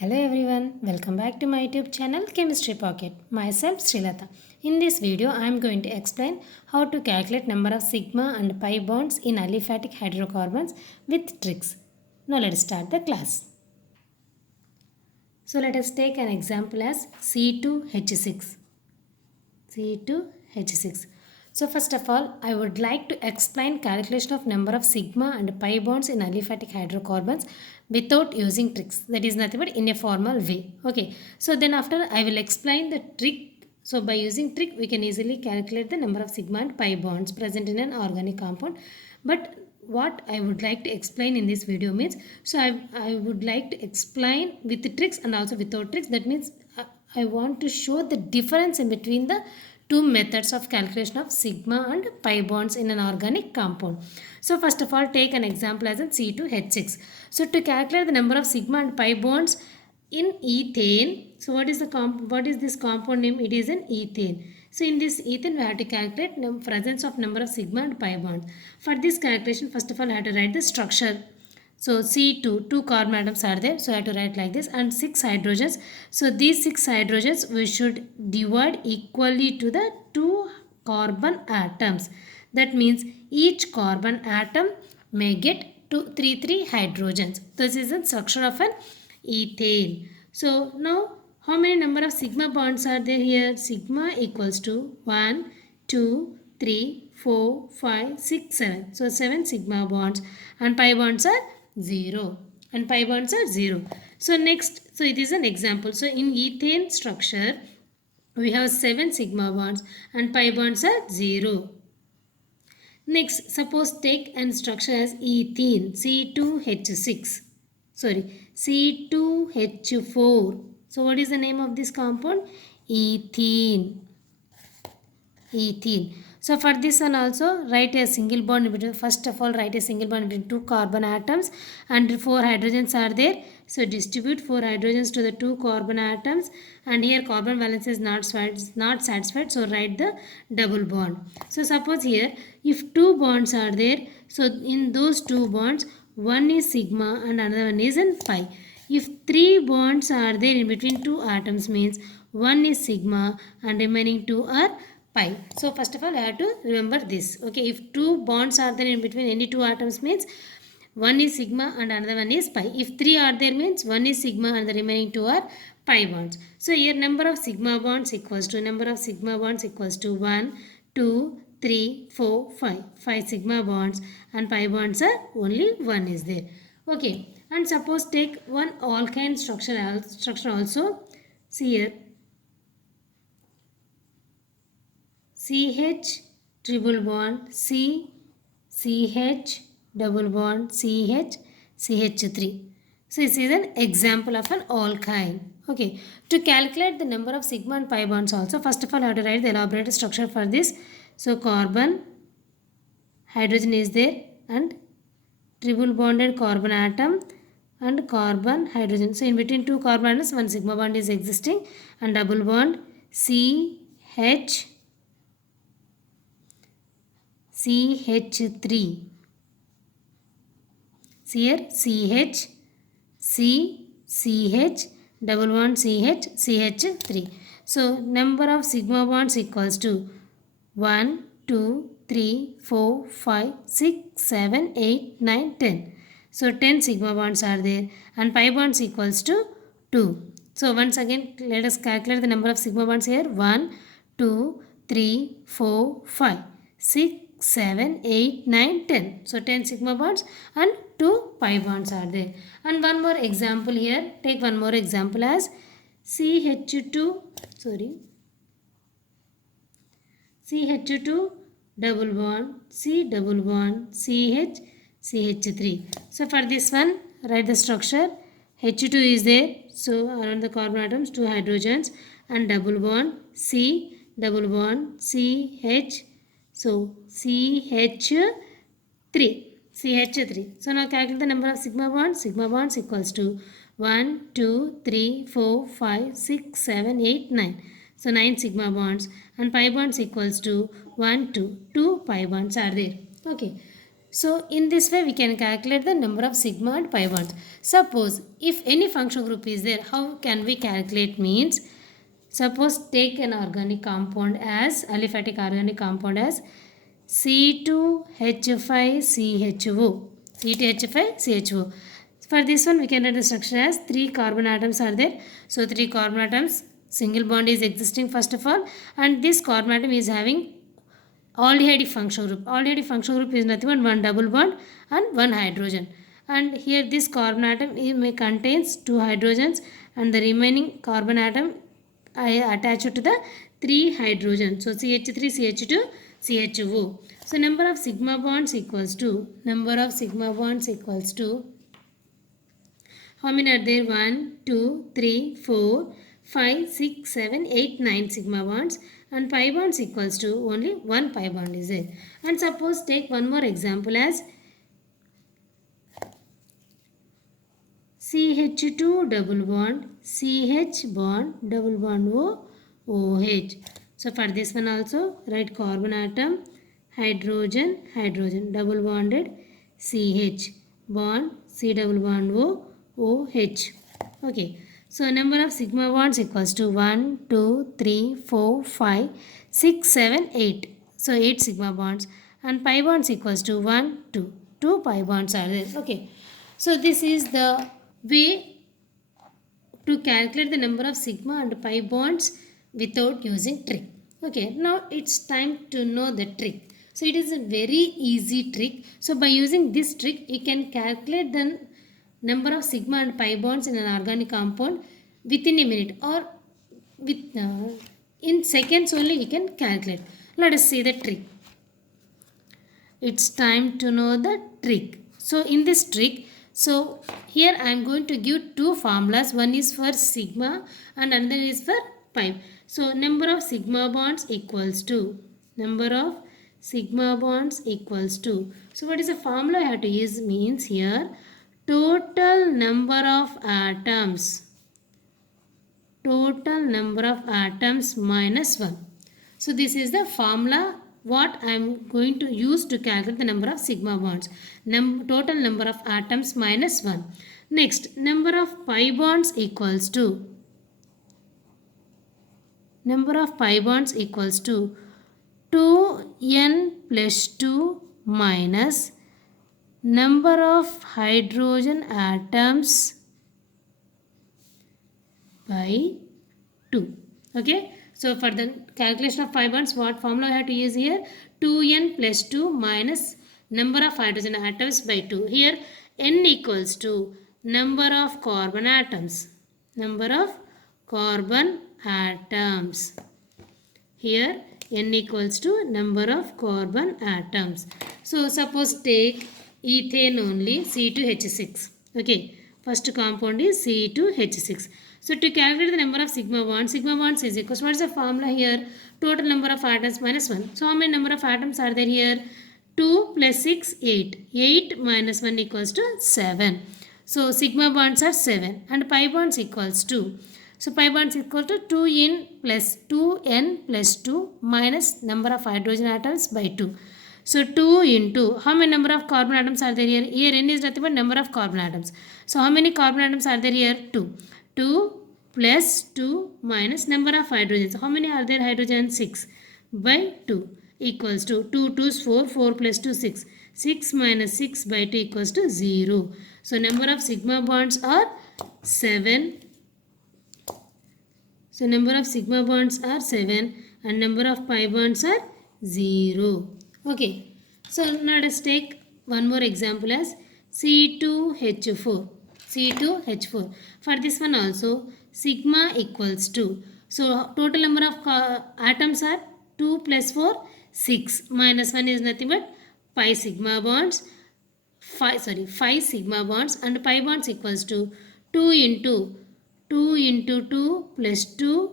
Hello everyone, welcome back to my YouTube channel Chemistry Pocket. Myself Sreelatha. In this video, I am going to explain how to calculate number of sigma and pi bonds in aliphatic hydrocarbons with tricks. Now let's start the class. So let us take an example as C2H6. C2H6. So first of all, I would like to explain calculation of number of sigma and pi bonds in aliphatic hydrocarbons without using tricks. That is nothing but in a formal way. Okay. So then after I will explain the trick. So by using trick, we can easily calculate the number of sigma and pi bonds present in an organic compound. But what I would like to explain in this video means, so I would like to explain with the tricks and also without tricks. That means I want to show the difference in between the two methods of calculation of sigma and pi bonds in an organic compound. So first of all, take an example as in C2H6. So to calculate the number of sigma and pi bonds in ethane, so what is this compound name? It is an ethane. So in this ethane, we have to calculate presence of number of sigma and pi bonds. For this calculation, first of all, I have to write the structure. So C2, two carbon atoms are there. So I have to write like this, and 6 hydrogens. So these 6 hydrogens we should divide equally to the 2 carbon atoms. That means each carbon atom may get 3 hydrogens. This is the structure of an ethane. So now how many number of sigma bonds are there here? Sigma equals to 1, 2, 3, 4, 5, 6, 7. So 7 sigma bonds, and pi bonds are 0. And pi bonds are 0. So next, so it is an example. So in ethane structure, we have 7 sigma bonds and pi bonds are 0. Next, suppose take an structure as ethene, C2H6. Sorry, C2H4. So what is the name of this compound? Ethene. Ethene. So for this one also, write a single bond between, first of all, write a single bond between 2 carbon atoms and 4 hydrogens are there. So distribute 4 hydrogens to the 2 carbon atoms, and here carbon valence is not satisfied. So write the double bond. So suppose here, if 2 bonds are there, so in those 2 bonds, one is sigma and another one is in pi. If 3 bonds are there in between 2 atoms, means one is sigma and remaining 2 are pi. So first of all, I have to remember this. Okay, if 2 bonds are there in between any 2 atoms, means one is sigma and another one is pi. If 3 are there, means one is sigma and the remaining 2 are pi bonds. So here number of sigma bonds equals to 1, 2, 3, 4, 5. 5 sigma bonds, and pi bonds are only 1 is there. Okay, and suppose take one alkyne structure also. See here, CH triple bond C, CH double bond CH, CH3. So this is an example of an alkyne. Okay, to calculate the number of sigma and pi bonds also, first of all I have to write the elaborate structure for this. So carbon, hydrogen is there, and triple bonded carbon atom and carbon hydrogen. So in between 2 carbon atoms, one sigma bond is existing, and double bond CH, CH3. See here, CH, C, CH, double bond CH, CH3. So number of sigma bonds equals to 1, 2, 3, 4, 5, 6, 7, 8, 9, 10. So 10 sigma bonds are there, and pi bonds equals to 2. So once again, let us calculate the number of sigma bonds here. 1, 2, 3, 4, 5, 6, 7, 8, 9, 10. So 10 sigma bonds and 2 pi bonds are there. And one more example here. Take one more example as CH2 double bond C double bond CH, CH3. So for this one, write the structure. H2 is there. So around the carbon atoms, 2 hydrogens, and double bond C double bond CH. So CH3. So now calculate the number of sigma bonds. Sigma bonds equals to 1, 2, 3, 4, 5, 6, 7, 8, 9. So 9 sigma bonds, and pi bonds equals to 1, 2. 2 pi bonds are there. Okay. So in this way we can calculate the number of sigma and pi bonds. Suppose if any function group is there, how can we calculate means, suppose take an organic compound as aliphatic organic compound as C2H5CHO. C2H5CHO. For this one we can write the structure as 3 carbon atoms are there. So 3 carbon atoms, single bond is existing first of all, and this carbon atom is having aldehyde function group. Aldehyde function group is nothing but one double bond and one hydrogen. And here this carbon atom contains two hydrogens, and the remaining carbon atom I attach it to the three hydrogen. So CH3, CH2, CHO. So number of sigma bonds equals to, how many are there? 1, 2, 3, 4, 5, 6, 7, 8, 9 sigma bonds, and pi bonds equals to only one pi bond is there. And suppose take one more example as CH2 double bond, CH bond, double bond O, OH. So for this one also write carbon atom, hydrogen, hydrogen, double bonded CH bond, C double bond O, OH. Okay. So number of sigma bonds equals to 1, 2, 3, 4, 5, 6, 7, 8. So 8 sigma bonds, and pi bonds equals to 1, 2. 2 pi bonds are there. Okay. So this is the way to calculate the number of sigma and pi bonds without using trick. Okay. Now it's time to know the trick. So it is a very easy trick. So by using this trick you can calculate the number of sigma and pi bonds in an organic compound within a minute, or with in seconds only you can calculate. Let us see the trick. It's time to know the trick. So in this trick, so here I am going to give two formulas. One is for sigma and another is for pi. So number of sigma bonds equals to, so what is the formula I have to use means here, total number of atoms minus 1. So this is the formula what I am going to use to calculate the number of sigma bonds. Total number of atoms minus 1. Next, number of pi bonds equals to, 2n plus 2 minus number of hydrogen atoms by 2. Okay. So for the calculation of pi bonds, what formula I have to use here? 2n plus 2 minus number of hydrogen atoms by 2. Here n equals to number of carbon atoms. Here n equals to number of carbon atoms. So suppose take ethane only, C2H6. Okay. First compound is C2H6. So to calculate the number of sigma bonds is equal to, what is the formula here? Total number of atoms minus 1. So how many number of atoms are there here? 2 plus 6, 8. 8 minus 1 equals to 7. So sigma bonds are 7 and pi bonds equals 2. So pi bonds equal to 2n plus 2 minus number of hydrogen atoms by 2. So 2 into, how many number of carbon atoms are there here? Here n is nothing but number of carbon atoms. So how many carbon atoms are there here? 2. 2 plus 2 minus number of hydrogens. How many are there hydrogens? 6 by 2 equals to 2 2's 4, 4 plus 2 6. 6 minus 6 by 2 equals to 0. So number of sigma bonds are 7. So number of sigma bonds are 7 and number of pi bonds are 0. Okay. So now let us take one more example as C2H4. For this one also sigma equals 2. So total number of atoms are 2 plus 4, 6 minus 1 is nothing but 5 sigma bonds, 5 sigma bonds, and pi bonds equals to 2 into 2 plus 2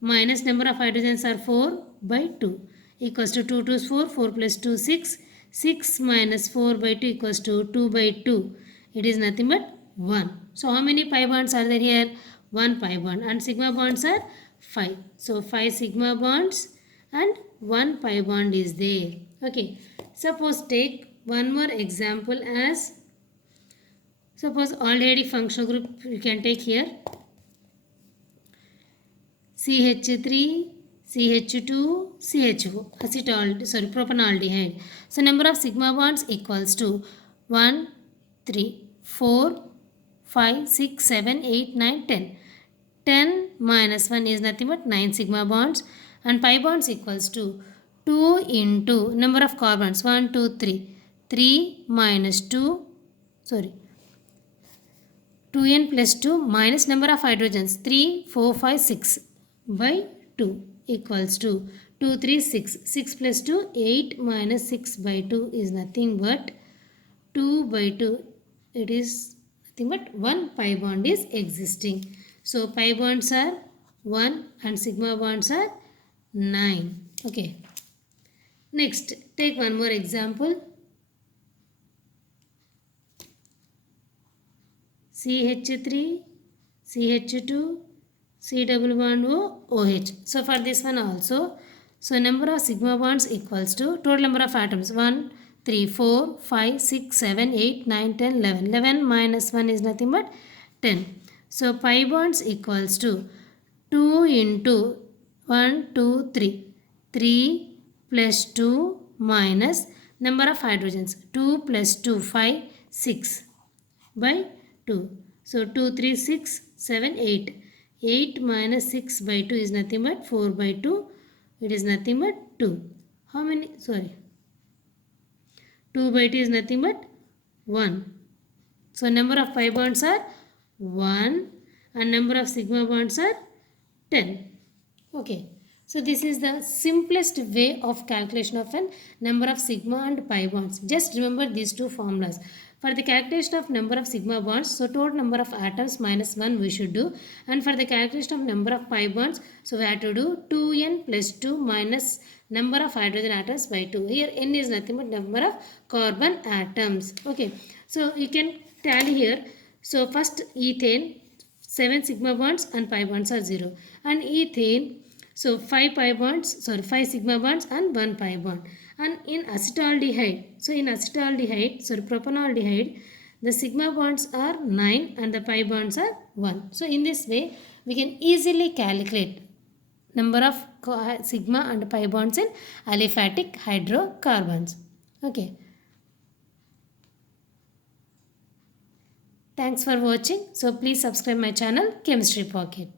minus number of hydrogens are 4 by 2 equals to 2 2 is 4, 4 plus 2 6, 6 minus 4 by 2 equals to 2 by 2. It is nothing but 1. So how many pi bonds are there here? 1 pi bond, and sigma bonds are 5. So 5 sigma bonds and 1 pi bond is there. Okay. Suppose take one more example as suppose already functional group you can take here CH3, CH2, CHO, acetaldehyde, sorry, propanaldehyde. So number of sigma bonds equals to 1, 3, 4, 5, 6, 7, 8, 9, 10. 10 minus 1 is nothing but 9 sigma bonds and pi bonds equals to 2 into number of carbons 1, 2, 3. 3 minus 2, sorry, 2n plus 2 minus number of hydrogens 3, 4, 5, 6 by 2 equals to 2, 3, 6. 6 plus 2, 8 minus 6 by 2 is nothing but 2 by 2. It is nothing but 1 pi bond is existing. So pi bonds are 1 and sigma bonds are 9. Okay. Next, take one more example. CH3, CH2, C double bond O, OH. So for this one also, so number of sigma bonds equals to total number of atoms 1, 3, 4, 5, 6, 7, 8, 9, 10, 11. 11 minus 1 is nothing but 10. So pi bonds equals to 2 into 1, 2, 3. 3 plus 2 minus number of hydrogens 2 plus 2, 5, 6 by 2. So 2, 3, 6, 7, 8. 8 minus 6 by 2 is nothing but 4 by 2. It is nothing but 2. How many? Sorry. 2 by 2 is nothing but 1. So number of pi bonds are 1 and number of sigma bonds are 10. Okay. So this is the simplest way of calculation of a number of sigma and pi bonds. Just remember these two formulas. For the calculation of number of sigma bonds, so total number of atoms minus 1 we should do. And for the calculation of number of pi bonds, so we have to do 2n plus 2 minus number of hydrogen atoms by 2. Here n is nothing but number of carbon atoms. Okay. So you can tally here. So first ethane, 7 sigma bonds and pi bonds are 0. And ethane, so 5 pi bonds, sorry 5 sigma bonds and 1 pi bond. And in acetaldehyde, so in acetaldehyde, sorry propanaldehyde, the sigma bonds are 9 and the pi bonds are 1. So in this way, we can easily calculate number of sigma and pi bonds in aliphatic hydrocarbons. Okay. Thanks for watching. So please subscribe my channel Chemistry Pocket.